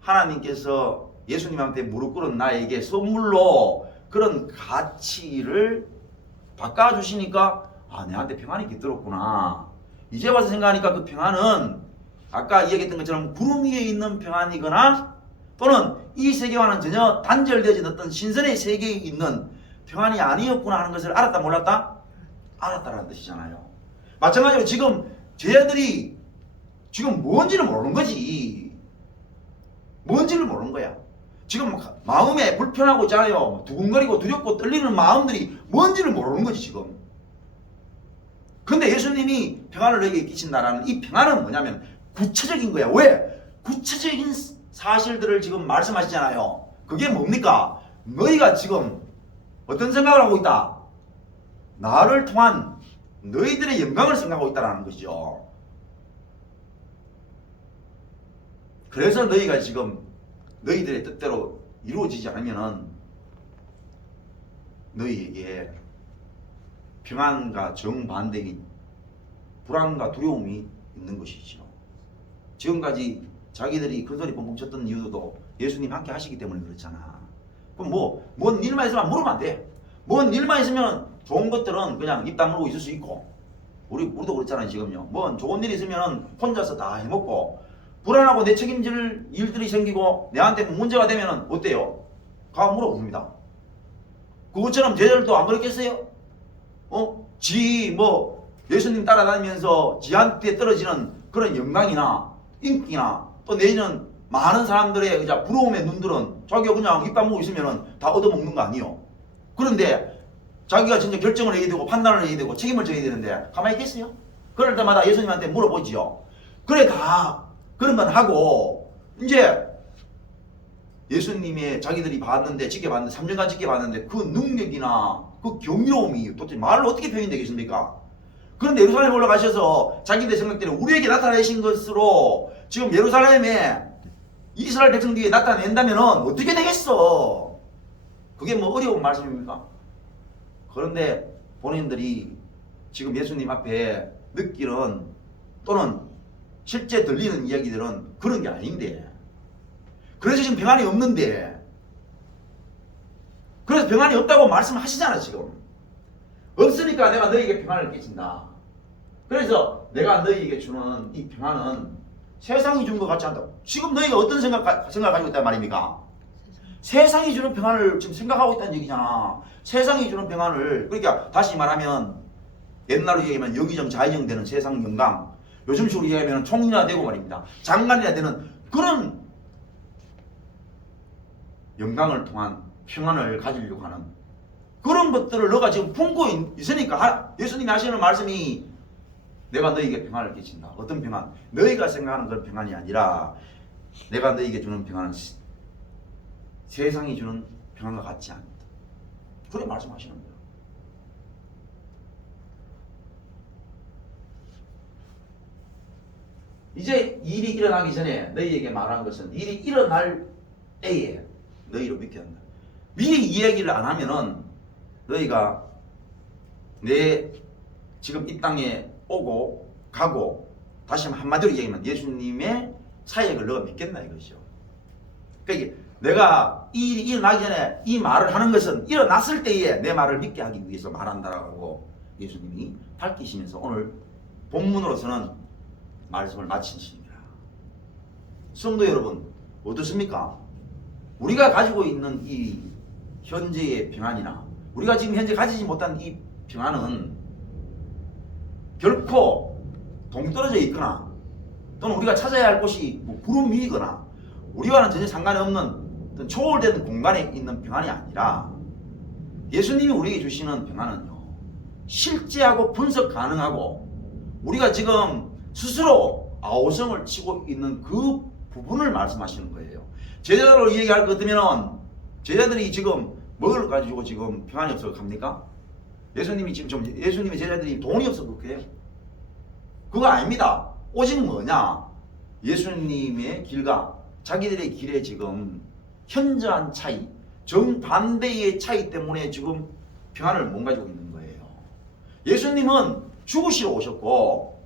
하나님께서 예수님한테 무릎 꿇은 나에게 선물로 그런 가치를 바꿔주시니까 내한테 평안이 깃들었구나. 이제 와서 생각하니까 그 평안은 아까 이야기했던 것처럼 구름 위에 있는 평안이거나 또는 이 세계와는 전혀 단절되어진 어떤 신선의 세계에 있는 평안이 아니었구나 하는 것을 알았다 몰랐다? 알았다라는 뜻이잖아요. 마찬가지로 지금 제자들이 지금 뭔지를 모르는 거지. 뭔지를 모르는 거야. 지금 마음에 불편하고 있잖아요. 두근거리고 두렵고 떨리는 마음들이 뭔지를 모르는 거지 지금. 근데 예수님이 평안을 너에게 끼친다라는 이 평안은 뭐냐면 구체적인 거야. 왜? 구체적인 사실들을 지금 말씀하시잖아요. 그게 뭡니까? 너희가 지금 어떤 생각을 하고 있다? 나를 통한 너희들의 영광을 생각하고 있다는 것이죠. 그래서 너희가 지금 너희들의 뜻대로 이루어지지 않으면 너희에게 평안과 정반대인 불안과 두려움이 있는 것이죠. 지금까지 자기들이 큰소리 뻥뻥 쳤던 이유도 예수님 함께 하시기 때문에 그렇잖아. 그럼 뭔 일만 있으면 물으면 안 돼. 뭔 일만 있으면 좋은 것들은 그냥 입 다물고 있을 수 있고, 우리도 그렇잖아요 지금요. 뭔 좋은 일이 있으면 혼자서 다 해먹고, 불안하고 내 책임질 일들이 생기고 내한테 문제가 되면 어때요? 가 물어봅니다. 그것처럼 제자들도 안 그랬겠어요? 예수님 따라다니면서 지한테 떨어지는 그런 영광이나 인기나 또 내지는 많은 사람들의 부러움의 눈들은 자기가 그냥 입 다물고 있으면 다 얻어먹는 거 아니에요? 그런데 자기가 진짜 결정을 해야 되고 판단을 해야 되고 책임을 져야 되는데 가만히 있겠어요? 그럴 때마다 예수님한테 물어보지요. 그래, 다 그런 건 하고 이제 예수님의 자기들이 봤는데 지켜봤는데 3년간 지켜봤는데 그 능력이나 그 경이로움이 도대체 말로 어떻게 표현되겠습니까? 그런데 예루살렘에 올라가셔서 자기들 생각대로 우리에게 나타내신 것으로 지금 예루살렘에 이스라엘 백성들에게 나타낸다면 어떻게 되겠어? 그게 뭐 어려운 말씀입니까? 그런데 본인들이 지금 예수님 앞에 느끼는 또는 실제 들리는 이야기들은 그런 게 아닌데, 그래서 지금 평안이 없는데, 그래서 평안이 없다고 말씀하시잖아. 지금 없으니까 내가 너희에게 평안을 끼친다. 그래서 내가 너희에게 주는 이 평안은 세상이 준 것 같지 않다. 지금 너희가 어떤 생각을 가지고 있단 말입니까? 세상이 주는 평안을 지금 생각하고 있다는 얘기잖아. 세상이 주는 평안을, 그러니까 다시 말하면 옛날로 얘기하면 여기정 자의정 되는 세상 영광, 요즘식으로 얘기하면 총리나 되고 말입니다. 장관이나 되는 그런 영광을 통한 평안을 가지려고 하는 그런 것들을 너가 지금 품고 있으니까 예수님이 하시는 말씀이 내가 너희에게 평안을 끼친다. 어떤 평안? 너희가 생각하는 그런 평안이 아니라 내가 너희에게 주는 평안은 세상이 주는 평안과 같지 않다. 그래 말씀하시는 거예요. 이제 일이 일어나기 전에 너희에게 말한 것은 일이 일어날 때에 너희로 믿게 한다. 미리 이야기를 안 하면은 너희가 내 지금 이 땅에 오고 가고, 다시 한마디로 얘기하면 예수님의 사역을 너가 믿겠나 이것이죠. 그러니까 내가 이 일이 일어나기 전에 이 말을 하는 것은 일어났을 때에 내 말을 믿게 하기 위해서 말한다라고 예수님이 밝히시면서 오늘 본문으로서는 말씀을 마치십니다. 성도 여러분, 어떻습니까? 우리가 가지고 있는 이 현재의 평안이나 우리가 지금 현재 가지지 못한 이 평안은 결코 동떨어져 있거나 또는 우리가 찾아야 할 곳이 구름 위이거나 우리와는 전혀 상관이 없는 초월된 공간에 있는 평안이 아니라, 예수님이 우리에게 주시는 평안은요, 실제하고 분석 가능하고 우리가 지금 스스로 아우성을 치고 있는 그 부분을 말씀하시는 거예요. 제자들로 얘기할 것 같으면 제자들이 지금 뭘 가지고 지금 평안이 없어 갑니까? 예수님이 지금 예수님의 제자들이 돈이 없어 그렇게 해요? 그거 아닙니다. 오직 뭐냐? 예수님의 길과 자기들의 길에 지금 현저한 차이, 정반대의 차이 때문에 지금 평안을 못 가지고 있는 거예요. 예수님은 죽으시러 오셨고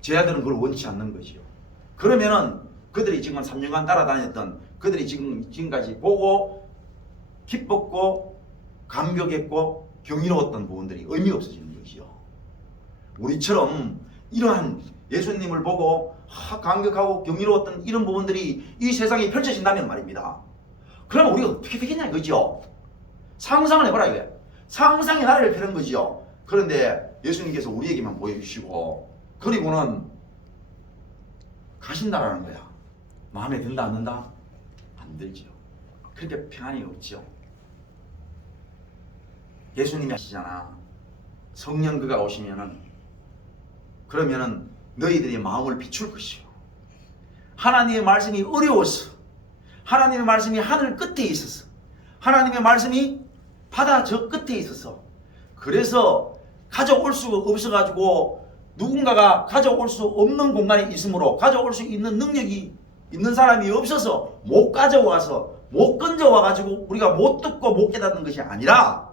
제 아들은 그걸 원치 않는 거죠. 그러면은 그들이 지금 3년간 따라다녔던 그들이 지금까지 보고 기뻤고 감격했고 경이로웠던 부분들이 의미 없어지는 것이요. 우리처럼 이러한 예수님을 보고 감격하고 경이로웠던 이런 부분들이 이 세상에 펼쳐진다면 말입니다. 그러면 우리가 어떻게 되겠냐 이거죠. 상상을 해봐라 이게. 상상의 나라를 펴는 거지요. 그런데 예수님께서 우리에게만 보여주시고 그리고는 가신다라는 거야. 마음에 든다 안 든다? 안 들죠. 그러니까 평안이 없죠. 예수님이 하시잖아. 성령 그가 오시면은 그러면은 너희들의 마음을 비출 것이요. 하나님의 말씀이 어려워서 하나님의 말씀이 하늘 끝에 있어서 하나님의 말씀이 바다 저 끝에 있어서 그래서 가져올 수가 없어가지고 누군가가 가져올 수 없는 공간에 있으므로 가져올 수 있는 능력이 있는 사람이 없어서 못 가져와서 못 건져와가지고 우리가 못 듣고 못 깨닫는 것이 아니라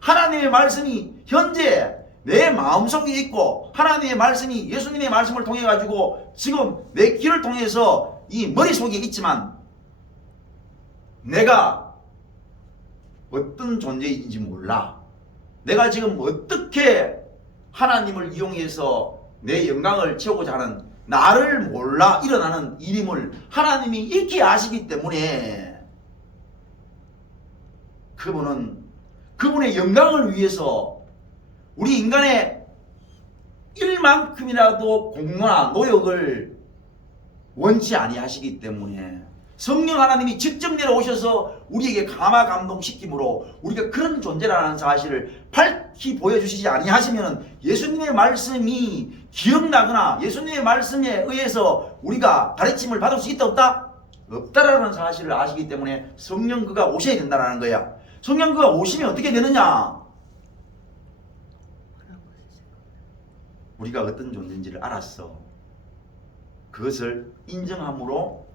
하나님의 말씀이 현재 내 마음속에 있고 하나님의 말씀이 예수님의 말씀을 통해 가지고 지금 내 귀를 통해서 이 머릿속에 있지만 내가 어떤 존재인지 몰라. 내가 지금 어떻게 하나님을 이용해서 내 영광을 채우고자 하는 나를 몰라 일어나는 일임을 하나님이 익히 아시기 때문에 그분의 영광을 위해서 우리 인간의 일만큼이라도 공로나 노력을 원치 아니하시기 때문에 성령 하나님이 직접 내려오셔서 우리에게 감화감동시킴으로 우리가 그런 존재라는 사실을 밝히 보여주시지 아니하시면 예수님의 말씀이 기억나거나 예수님의 말씀에 의해서 우리가 가르침을 받을 수 있다 없다? 없다라는 사실을 아시기 때문에 성령 그가 오셔야 된다는 거야. 성령 그가 오시면 어떻게 되느냐? 우리가 어떤 존재인지를 알았어. 그것을 인정함으로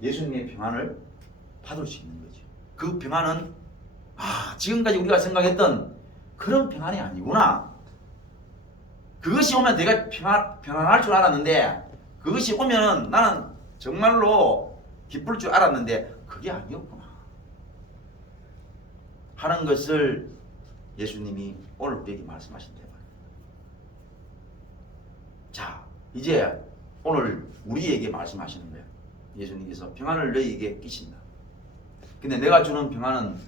예수님의 평안을 받을 수 있는 거죠. 그 평안은 지금까지 우리가 생각했던 그런 평안이 아니구나. 그것이 오면 내가 평안할 줄 알았는데 그것이 오면 나는 정말로 기쁠 줄 알았는데 그게 아니었구나 하는 것을 예수님이 오늘 우리에게 말씀하신대요. 자, 이제 오늘 우리에게 말씀하시는 거예요. 예수님께서 평안을 너희에게 끼친다. 근데 내가 주는 평안은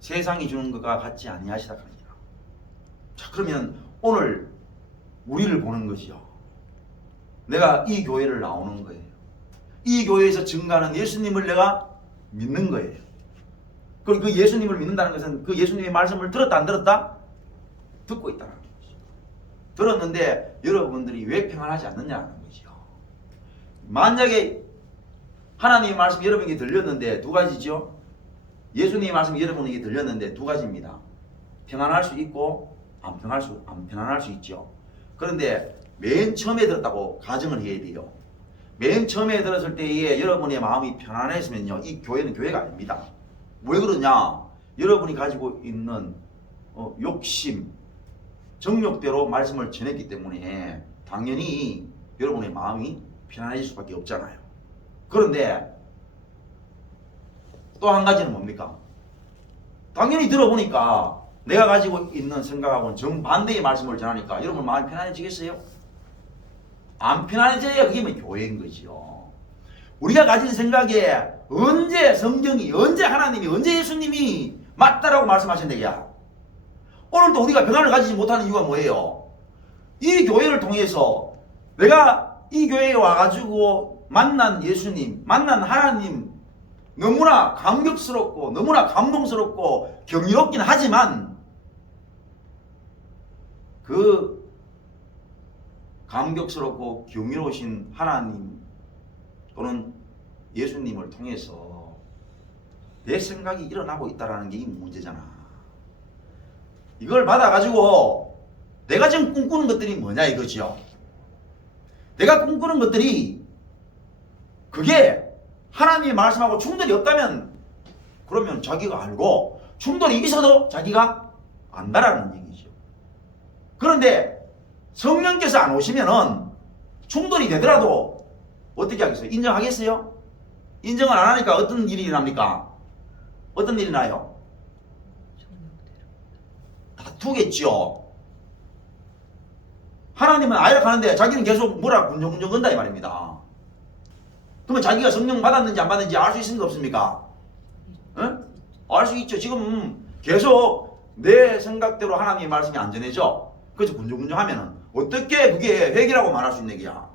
세상이 주는 것과 같지 아니하시다 하니라. 자, 그러면 오늘 우리를 보는 것이요. 내가 이 교회를 나오는 거예요. 이 교회에서 증거하는 예수님을 내가 믿는 거예요. 그리고 그 예수님을 믿는다는 것은 그 예수님의 말씀을 들었다 안 들었다? 듣고 있다는 거죠. 들었는데 여러분들이 왜 평안하지 않느냐는 거죠. 만약에 하나님의 말씀이 여러분에게 들렸는데 두 가지죠. 예수님의 말씀이 여러분에게 들렸는데 두 가지입니다. 평안할 수 있고 안 평안할 수 있죠. 그런데 맨 처음에 들었다고 가정을 해야 돼요. 맨 처음에 들었을 때에 여러분의 마음이 편안했으면요, 이 교회는 교회가 아닙니다. 왜 그러냐? 여러분이 가지고 있는 욕심, 정욕대로 말씀을 전했기 때문에 당연히 여러분의 마음이 편안해질 수밖에 없잖아요. 그런데 또 한 가지는 뭡니까? 당연히 들어보니까 내가 가지고 있는 생각하고는 정반대의 말씀을 전하니까 여러분 마음이 편안해지겠어요? 안 편안해져야 그게 뭐 교회인 거지요. 우리가 가진 생각에 언제 성경이, 언제 하나님이, 언제 예수님이 맞다라고 말씀하신대야. 오늘도 우리가 평안을 가지지 못하는 이유가 뭐예요? 이 교회를 통해서 내가 이 교회에 와가지고 만난 예수님, 만난 하나님 너무나 감격스럽고 너무나 감동스럽고 경이롭긴 하지만 그 감격스럽고 경이로우신 하나님 또는 예수님을 통해서 내 생각이 일어나고 있다는 게 이 문제잖아. 이걸 받아가지고 내가 지금 꿈꾸는 것들이 뭐냐 이거죠. 내가 꿈꾸는 것들이 그게 하나님의 말씀하고 충돌이 없다면 그러면 자기가 알고 충돌이 있어도 자기가 안다라는 얘기죠. 그런데 성령께서 안 오시면은 충돌이 되더라도 어떻게 하겠어요? 인정하겠어요? 인정을 안 하니까 어떤 일이 일어납니까? 어떤 일이 나요? 다투겠죠. 하나님은 아이라 하는데 자기는 계속 뭐라 군중군중 건다 이 말입니다. 그러면 자기가 성령 받았는지 안 받았는지 알 수 있습니까? 없습니까? 알 수 있죠. 지금 계속 내 생각대로 하나님의 말씀이 안 전해져. 그래서 군중군중 하면은 어떻게 그게 회개라고 말할 수 있는 게야?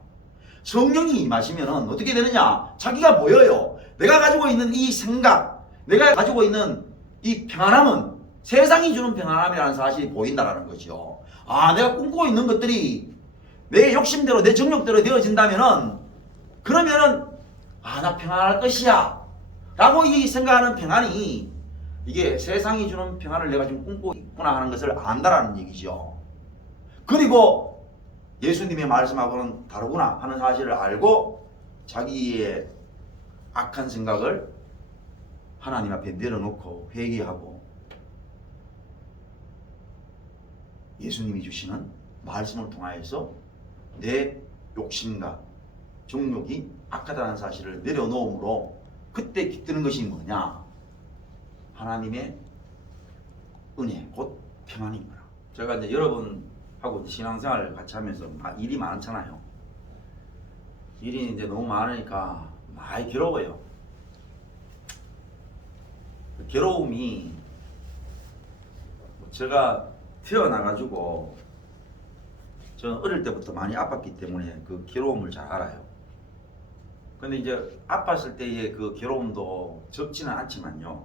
성령이 임하시면은 어떻게 되느냐? 자기가 보여요. 내가 가지고 있는 이 생각, 내가 가지고 있는 이 평안함은 세상이 주는 평안함이라는 사실이 보인다라는 거죠. 아, 내가 꿈꾸고 있는 것들이 내 욕심대로, 내 정욕대로 되어진다면은 그러면은 아, 나 평안할 것이야 라고 이 생각하는 평안이 이게 세상이 주는 평안을 내가 지금 꿈꾸고 있구나 하는 것을 안다라는 얘기죠. 그리고 예수님의 말씀하고는 다르구나 하는 사실을 알고 자기의 악한 생각을 하나님 앞에 내려놓고 회개하고 예수님이 주시는 말씀을 통하여서 내 욕심과 정욕이 악하다는 사실을 내려놓음으로 그때 깃드는 것이 뭐냐? 하나님의 은혜, 곧 평안인 거야. 제가 이제 여러분하고 신앙생활을 같이 하면서 일이 많잖아요. 일이 이제 너무 많으니까 많이 괴로워요. 그 괴로움이 제가 태어나가지고 저는 어릴 때부터 많이 아팠기 때문에 그 괴로움을 잘 알아요. 근데 이제 아팠을 때의 그 괴로움도 적지는 않지만요.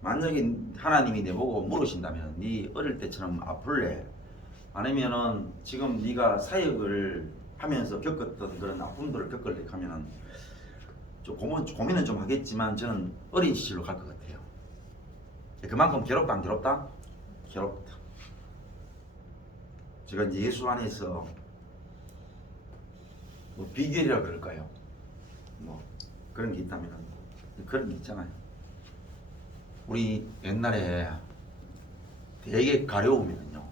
만약에 하나님이 내보고 물으신다면 네 어릴 때처럼 아플래? 아니면은 지금 네가 사역을 하면서 겪었던 그런 아픔들을 겪을래? 하면은 좀 고민은 좀 하겠지만 저는 어린 시절로 갈 것 같아요. 그만큼 괴롭다 안 괴롭다? 괴롭다. 제가 이제 예수 안에서 뭐 비결이라 그럴까요? 뭐 그런 게 있다면 그런 게 있잖아요. 우리 옛날에 되게 가려우면요,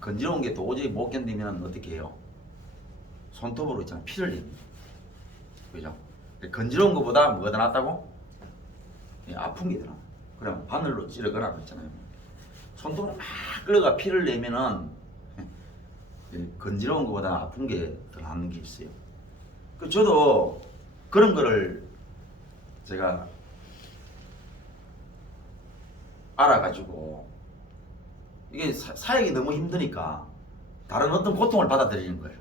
건져온 게 도저히 못 견디면 어떻게 해요? 손톱으로 있잖아, 피를 냅니다. 그죠? 건져온 것보다 뭐가 더 낫다고? 아픈 게 더 나아. 그럼 바늘로 찌르거나 그랬잖아요. 손톱으로 막 끌어가 피를 내면은 건지러운 것보다 아픈 게 더 나는 게 있어요. 저도 그런 거를 제가 알아가지고 이게 사역이 너무 힘드니까 다른 어떤 고통을 받아들이는 거예요.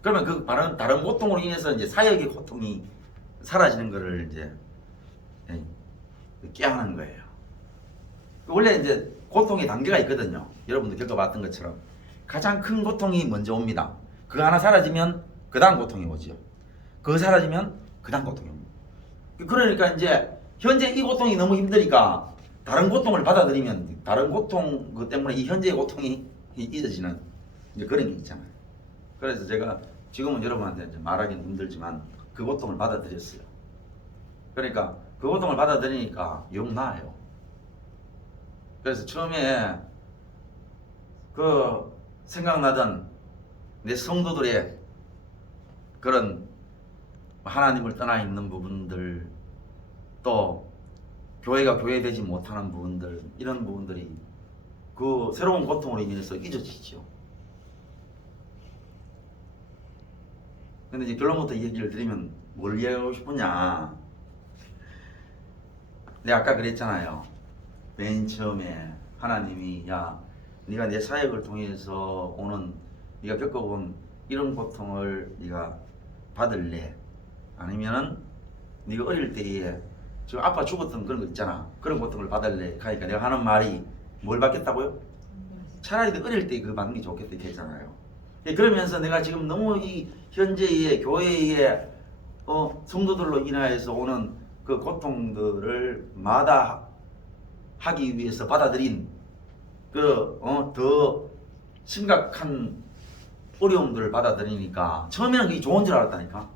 그러면 그 다른 고통으로 인해서 이제 사역의 고통이 사라지는 거를 이제 깨하는 거예요. 원래 이제 고통의 단계가 있거든요. 여러분도 겪어봤던 것처럼 가장 큰 고통이 먼저 옵니다. 그거 하나 사라지면 그 다음 고통이 오죠. 그거 사라지면 그 다음 고통이 옵니다. 그러니까 이제 현재 이 고통이 너무 힘드니까 다른 고통을 받아들이면 다른 고통 그 때문에 이 현재의 고통이 잊어지는 이제 그런 게 있잖아요. 그래서 제가 지금은 여러분한테 이제 말하기는 힘들지만 그 고통을 받아들였어요. 그러니까 그 고통을 받아들이니까 영 나아요. 그래서 처음에 그 생각나던 내 성도들의 그런 하나님을 떠나 있는 부분들, 또 교회가 교회되지 못하는 부분들, 이런 부분들이 그 새로운 고통으로 인해서 잊어지죠. 근데 이제 결론부터 얘기를 드리면 뭘 이야기하고 싶으냐? 내가 아까 그랬잖아요. 맨 처음에 하나님이 야, 네가 내 사역을 통해서 오는 네가 겪어본 이런 고통을 네가 받을래? 아니면은 네가 어릴 때에 지금 아빠 죽었던 그런 거 있잖아. 그런 고통을 받을래? 그러니까 내가 하는 말이 뭘 받겠다고요? 차라리 너 어릴 때 그거 받는 게 좋겠다 했잖아요. 그러면서 내가 지금 너무 이 현재의 교회의 성도들로 인하여서 오는 그 고통들을 마다하기 위해서 받아들인 더 심각한 어려움들을 받아들이니까 처음에는 그게 좋은 줄 알았다니까.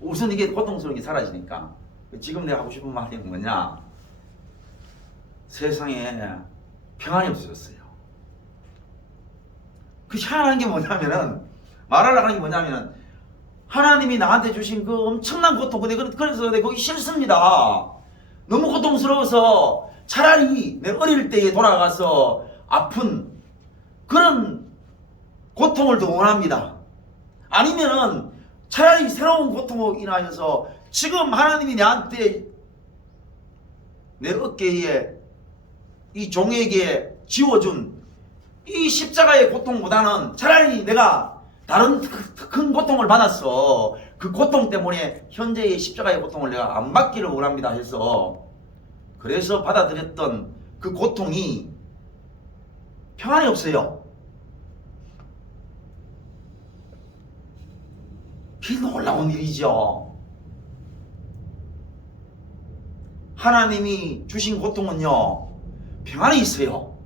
우선 이게 고통스러운 게 사라지니까. 지금 내가 하고 싶은 말이 뭐냐? 세상에 평안이 없어졌어요. 그 희한한 게 뭐냐면은, 말하려고 하는 게 뭐냐면은, 하나님이 나한테 주신 그 엄청난 고통, 그래서 내가 거기 싫습니다. 너무 고통스러워서 차라리 내 어릴 때에 돌아가서 아픈 그런 고통을 더 원합니다. 아니면은 차라리 새로운 고통으로 인하여서 지금 하나님이 나한테 내 어깨에 이 종에게 지워준 이 십자가의 고통보다는 차라리 내가 다른 큰 고통을 받았어. 그 고통 때문에 현재의 십자가의 고통을 내가 안 받기를 원합니다 해서, 그래서 받아들였던 그 고통이 평안이 없어요. 그게 놀라운 일이죠. 하나님이 주신 고통은요, 평안이 있어요.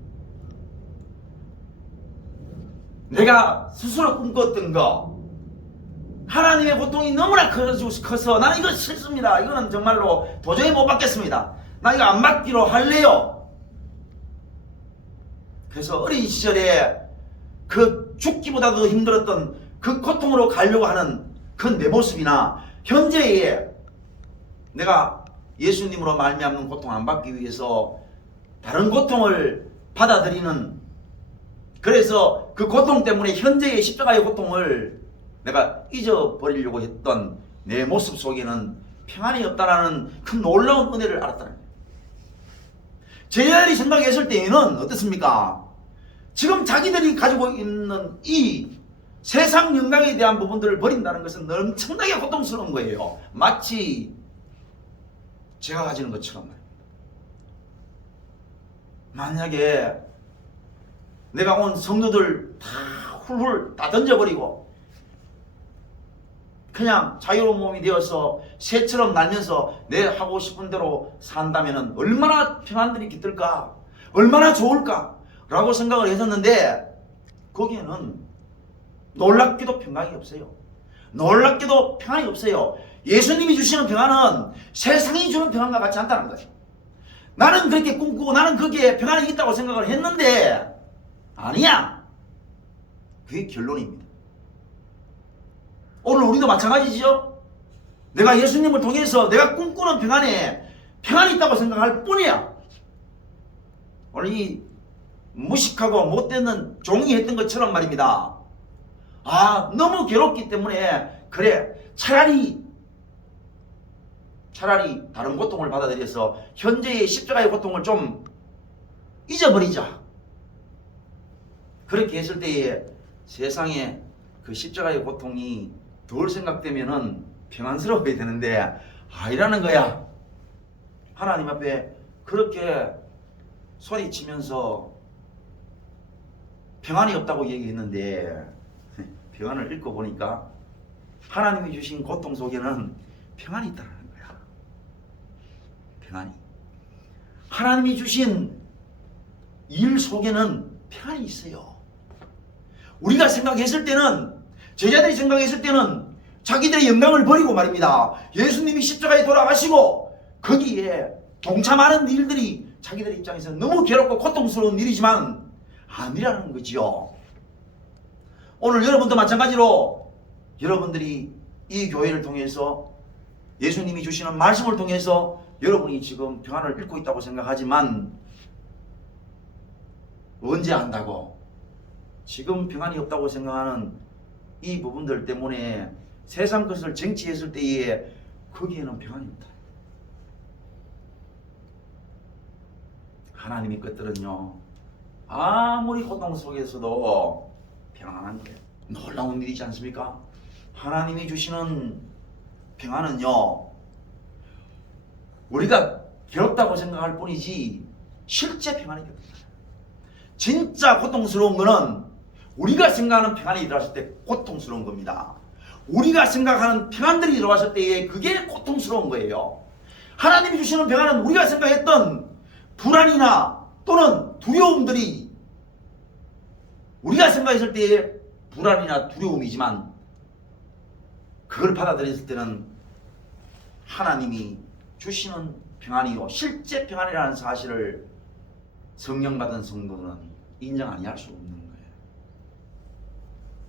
내가 스스로 꿈꿨던 거, 하나님의 고통이 너무나 커서 나는 이거 싫습니다. 이거는 정말로 도저히 못 받겠습니다. 나 이거 안 받기로 할래요. 그래서 어린 시절에 그 죽기보다도 더 힘들었던 그 고통으로 가려고 하는 그 내 모습이나, 현재에 내가 예수님으로 말미암는 고통 안 받기 위해서 다른 고통을 받아들이는, 그래서 그 고통 때문에 현재의 십자가의 고통을 내가 잊어버리려고 했던 내 모습 속에는 평안이 없다라는 큰 놀라운 은혜를 알았다는 거예요. 제자들이 생각했을 때에는 어떻습니까? 지금 자기들이 가지고 있는 이 세상 영광에 대한 부분들을 버린다는 것은 엄청나게 고통스러운 거예요. 마치 제가 가지는 것처럼. 만약에 내가 온 성도들 다 훌훌 다 던져버리고 그냥 자유로운 몸이 되어서 새처럼 날면서 내 하고 싶은 대로 산다면 얼마나 평안들이 깃들까, 얼마나 좋을까 라고 생각을 했었는데, 거기에는 놀랍게도 평강이 없어요. 놀랍게도 평안이 없어요. 예수님이 주시는 평안은 세상이 주는 평안과 같지 않다는 거예요. 나는 그렇게 꿈꾸고 나는 거기에 평안이 있다고 생각을 했는데 아니야. 그게 결론입니다. 오늘 우리도 마찬가지죠. 내가 예수님을 통해서 내가 꿈꾸는 평안에 평안이 있다고 생각할 뿐이야. 오늘 이 무식하고 못되는 종이 했던 것처럼 말입니다. 너무 괴롭기 때문에 그래, 차라리 다른 고통을 받아들여서 현재의 십자가의 고통을 좀 잊어버리자. 그렇게 했을 때에 세상에 그 십자가의 고통이 덜 생각되면은 평안스러워야 되는데 아니라는 거야. 하나님 앞에 그렇게 소리치면서 평안이 없다고 얘기했는데 평안을 읽어보니까 하나님이 주신 고통 속에는 평안이 있다는 거야. 평안이. 하나님이 주신 일 속에는 평안이 있어요. 우리가 생각했을 때는, 제자들이 생각했을 때는 자기들의 영광을 버리고 말입니다. 예수님이 십자가에 돌아가시고 거기에 동참하는 일들이 자기들 입장에서는 너무 괴롭고 고통스러운 일이지만 아니라는 거지요. 오늘 여러분도 마찬가지로 여러분들이 이 교회를 통해서 예수님이 주시는 말씀을 통해서 여러분이 지금 평안을 잃고 있다고 생각하지만 언제 안다고? 지금 평안이 없다고 생각하는 이 부분들 때문에 세상 것을 쟁취했을 때에 거기에는 평안이 없다. 하나님의 것들은요, 아무리 고통 속에서도 평안한 거예요. 놀라운 일이지 않습니까? 하나님이 주시는 평안은요, 우리가 괴롭다고 생각할 뿐이지 실제 평안이 없다. 진짜 고통스러운 거는 우리가 생각하는 평안이 들어왔을 때 고통스러운 겁니다. 우리가 생각하는 평안들이 들어왔을 때에 그게 고통스러운 거예요. 하나님이 주시는 평안은 우리가 생각했던 불안이나 또는 두려움들이 우리가 생각했을 때의 불안이나 두려움이지만 그걸 받아들였을 때는 하나님이 주시는 평안이요 실제 평안이라는 사실을 성령 받은 성도는 인정 아니할 수 없는 거예요.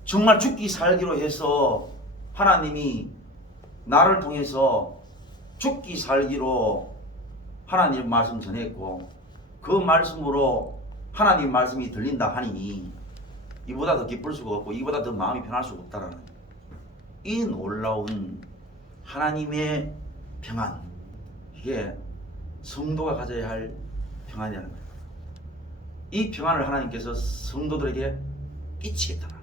정말 죽기 살기로 해서 하나님이 나를 통해서 죽기 살기로 하나님 말씀 전했고 그 말씀으로 하나님 말씀이 들린다 하니 이보다 더 기쁠 수가 없고 이보다 더 마음이 편할 수가 없다라는 이 놀라운 하나님의 평안, 이게 성도가 가져야 할 평안이라는 거예요. 이 평안을 하나님께서 성도들에게 끼치겠다.